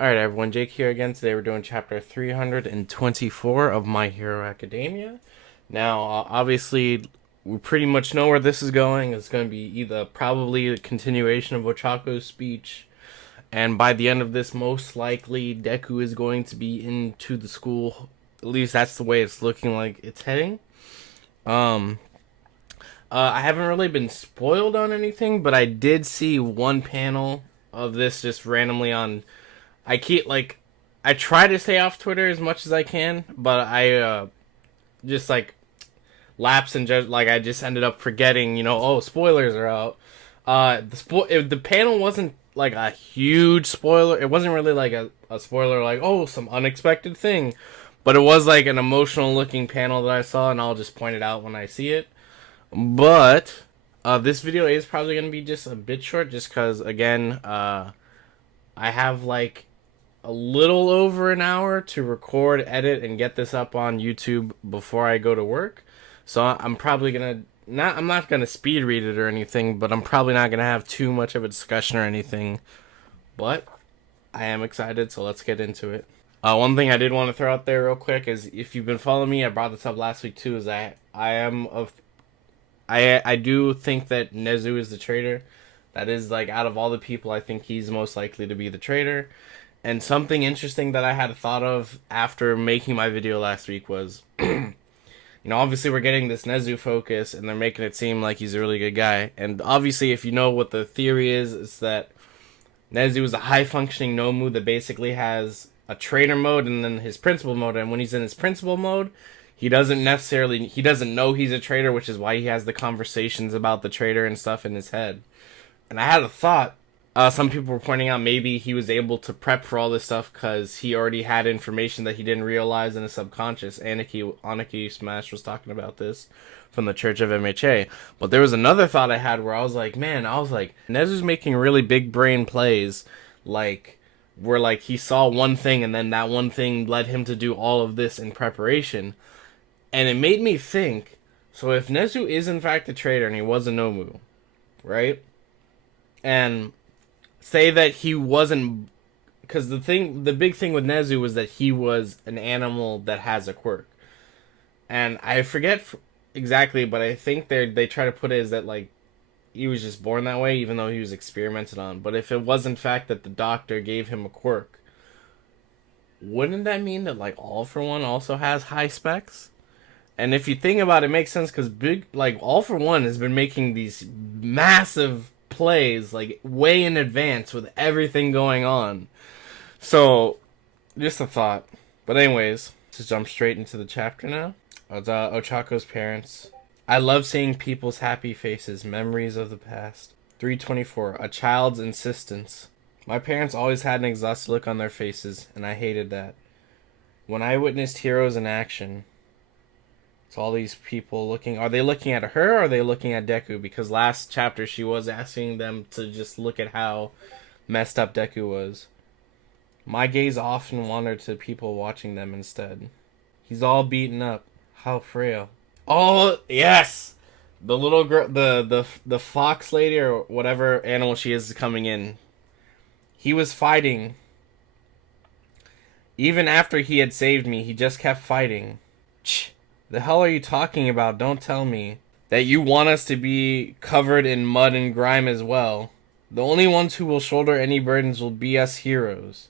Alright everyone, Jake here again. Today we're doing chapter 324 of My Hero Academia. Now, obviously, we pretty much know where this is going. It's going to be either probably a continuation of Ochako's speech, and by the end of this, most likely, Deku is going to be into the school. At least that's the way it's looking like it's heading. Um, I haven't really been spoiled on anything, but I did see one panel of this just randomly on. I try to stay off Twitter as much as I can, but I just like lapse and just like I just ended up forgetting, oh, spoilers are out. The panel wasn't like a huge spoiler. It wasn't really like a spoiler like, oh, some unexpected thing, but it was like an emotional looking panel that I saw, and I'll just point it out when I see it. But this video is probably gonna be just a bit short, just because again, I have like a little over an hour to record, edit, and get this up on YouTube before I go to work. So I'm probably gonna I'm not gonna speed read it or anything, but I'm probably not gonna have too much of a discussion or anything. But I am excited, so let's get into it. One thing I did want to throw out there real quick is, if you've been following me, I brought this up last week too. Is I do think that Nezu is the traitor. That is, like, out of all the people, I think he's most likely to be the traitor. And something interesting that I had thought of after making my video last week was, obviously we're getting this Nezu focus, and they're making it seem like he's a really good guy. And obviously, if you know what the theory is, it's that Nezu is a high-functioning Nomu that basically has a traitor mode and then his principal mode. And when he's in his principal mode, he doesn't know he's a traitor, which is why he has the conversations about the traitor and stuff in his head. And I had a thought. Some people were pointing out maybe he was able to prep for all this stuff because he already had information that he didn't realize in his subconscious. Aniki Smash was talking about this from the Church of MHA. But there was another thought I had where I was like, Nezu's making really big brain plays, like, where like he saw one thing and then that one thing led him to do all of this in preparation. And it made me think, so if Nezu is in fact a traitor and he was a Nomu, right? And say that he wasn't, because the big thing with Nezu was that he was an animal that has a quirk, and I forget exactly, but I think they try to put it as that like he was just born that way, even though he was experimented on. But if it was in fact that the doctor gave him a quirk, wouldn't that mean that like All For One also has high specs? And if you think about it, it makes sense because All For One has been making these massive plays like way in advance with everything going on. So just a thought. But anyways, let's jump straight into the chapter now. It's Ochako's parents. I love seeing people's happy faces, memories of the past. 324, a child's insistence. My parents always had an exhausted look on their faces, and I hated that. When I witnessed heroes in action, it's all these people looking. Are they looking at her or are they looking at Deku? Because last chapter she was asking them to just look at how messed up Deku was. My gaze often wandered to people watching them instead. He's all beaten up. How frail. Oh, yes! The little girl, the fox lady or whatever animal she is coming in. He was fighting. Even after he had saved me, he just kept fighting. The hell are you talking about? Don't tell me that you want us to be covered in mud and grime as well. The only ones who will shoulder any burdens will be us heroes.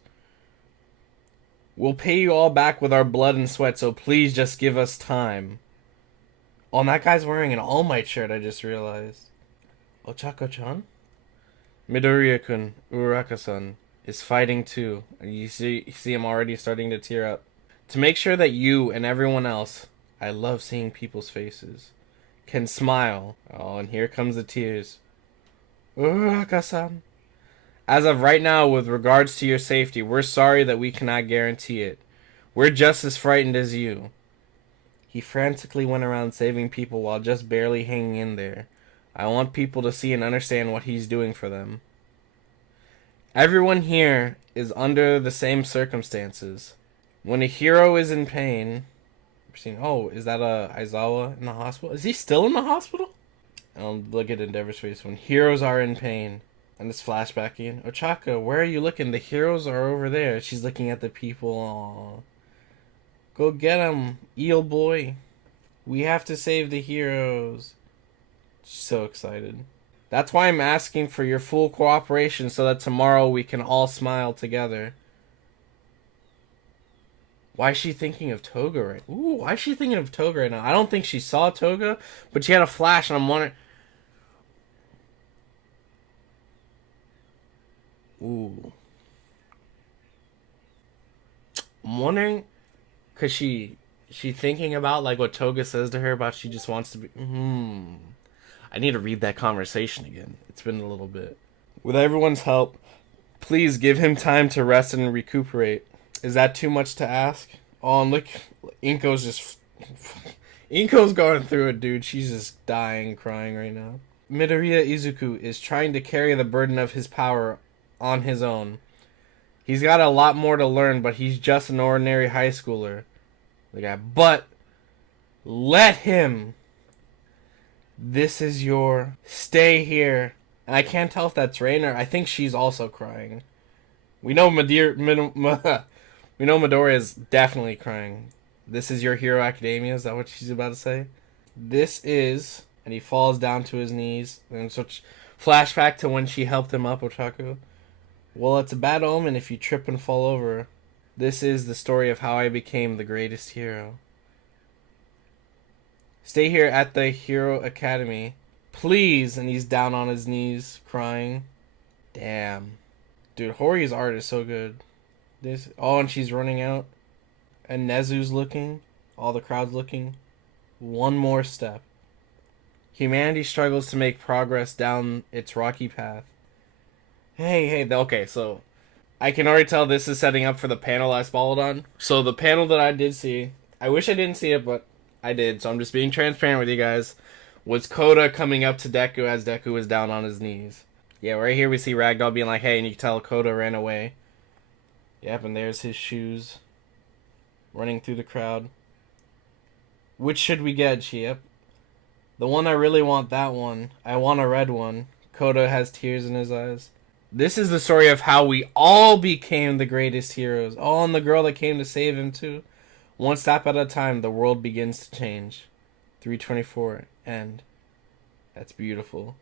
We'll pay you all back with our blood and sweat, so please just give us time. Oh, and that guy's wearing an All Might shirt, I just realized. Ochako-chan? Midoriya-kun, Uraraka-san, is fighting too. You see him already starting to tear up. To make sure that you and everyone else, I love seeing people's faces, can smile. Oh, and here comes the tears. Uraraka-san. As of right now, with regards to your safety, we're sorry that we cannot guarantee it. We're just as frightened as you. He frantically went around saving people while just barely hanging in there. I want people to see and understand what he's doing for them. Everyone here is under the same circumstances. When a hero is in pain... Oh, is that Aizawa in the hospital? Is he still in the hospital? I'll look at Endeavor's face. When heroes are in pain, And it's flashbacking. Ochako, where are you looking? The heroes are over there. She's looking at the people. Aww. Go get 'em, eel boy. We have to save the heroes. So excited. That's why I'm asking for your full cooperation so that tomorrow we can all smile together. Why is she thinking of Toga right now? Ooh, why is she thinking of Toga right now? I don't think she saw Toga, but she had a flash, and I'm wondering... Ooh. I'm wondering... Because she thinking about, like, what Toga says to her about she just wants to be... I need to read that conversation again. It's been a little bit. With everyone's help, please give him time to rest and recuperate. Is that too much to ask? Oh, and look, Inko's just... Inko's going through it, dude. She's just dying, crying right now. Midoriya Izuku is trying to carry the burden of his power on his own. He's got a lot more to learn, but he's just an ordinary high schooler. The guy, but let him. This is your... Stay here. And I can't tell if that's Rain or... I think she's also crying. We know Midoriya is definitely crying. This is your Hero Academia. Is that what she's about to say? This is... And he falls down to his knees. And so flashback to when she helped him up, Ochako. Well, it's a bad omen if you trip and fall over. This is the story of how I became the greatest hero. Stay here at the Hero Academy. Please. And he's down on his knees, crying. Damn. Dude, Hori's art is so good. This... Oh, and she's running out. And Nezu's looking. All the crowd's looking. One more step. Humanity struggles to make progress down its rocky path. Hey, okay, so... I can already tell this is setting up for the panel I followed on. So the panel that I did see... I wish I didn't see it, but I did. So I'm just being transparent with you guys. Was Koda coming up to Deku as Deku was down on his knees. Yeah, right here we see Ragdoll being like, hey, and you can tell Koda ran away. Yep, and there's his shoes. Running through the crowd. Which should we get, Chiep? The one I really want, that one. I want a red one. Koda has tears in his eyes. This is the story of how we all became the greatest heroes. Oh, and the girl that came to save him, too. One step at a time, the world begins to change. 324, end. That's beautiful.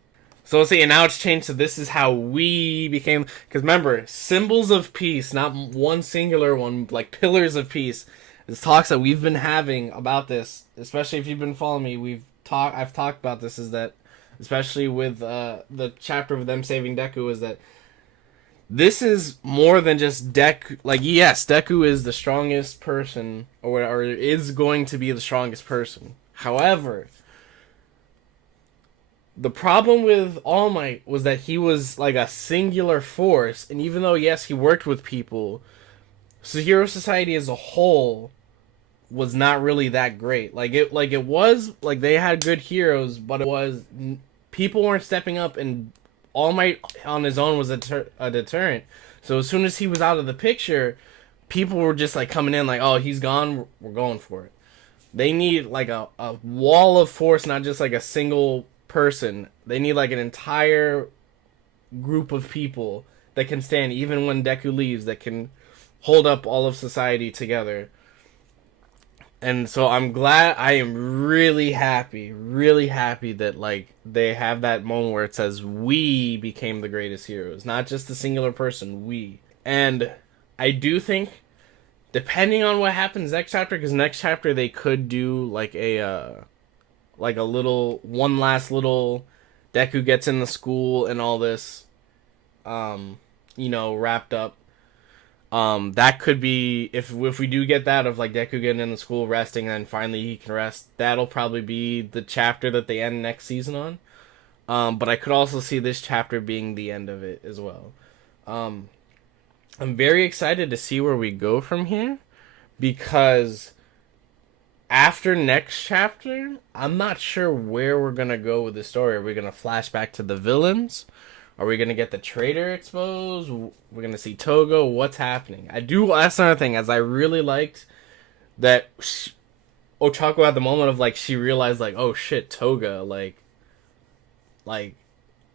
So let's see, and now it's changed to this is how we became... Because remember, symbols of peace, not one singular one, like pillars of peace. This talks that we've been having about this, especially if you've been following me, I've talked about this, is that, especially with the chapter of them saving Deku, is that this is more than just Deku. Like, yes, Deku is the strongest person, or is going to be the strongest person. However, the problem with All Might was that he was like a singular force, and even though, yes, he worked with people, so Hero Society as a whole was not really that great. It was like they had good heroes, but it was people weren't stepping up, and All Might on his own was a deterrent. So as soon as he was out of the picture, people were just like coming in like, oh, he's gone, we're going for it. They need like a wall of force, not just like a single person. They need like an entire group of people that can stand even when Deku leaves, that can hold up all of society together. And so I am really happy that like they have that moment where it says we became the greatest heroes, not just a singular person, we. And I do think, depending on what happens next chapter, because next chapter they could do like a little one last little Deku gets in the school and all this, wrapped up. That could be, if we do get that of like Deku getting in the school, resting, and then finally he can rest, that'll probably be the chapter that they end next season on. But I could also see this chapter being the end of it as well. I'm very excited to see where we go from here, because after next chapter, I'm not sure where we're gonna go with the story. Are we gonna flash back to the villains? Are we going to get the traitor exposed? We're going to see Toga? What's happening? That's another thing, as I really liked that Ochako had the moment of, like, she realized, like, oh shit, Toga, like,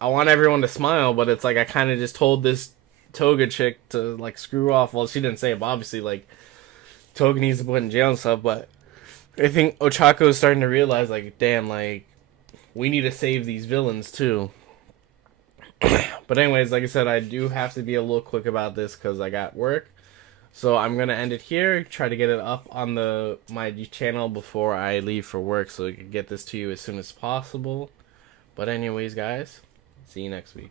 I want everyone to smile, but it's like I kind of just told this Toga chick to like screw off. Well, she didn't say it, but obviously like Toga needs to put in jail and stuff. But I think Ochako is starting to realize like, damn, like we need to save these villains too. But anyways, like I said, I do have to be a little quick about this because I got work. So I'm gonna end it here. Try to get it up on my channel before I leave for work, so I can get this to you as soon as possible. But anyways, guys, see you next week.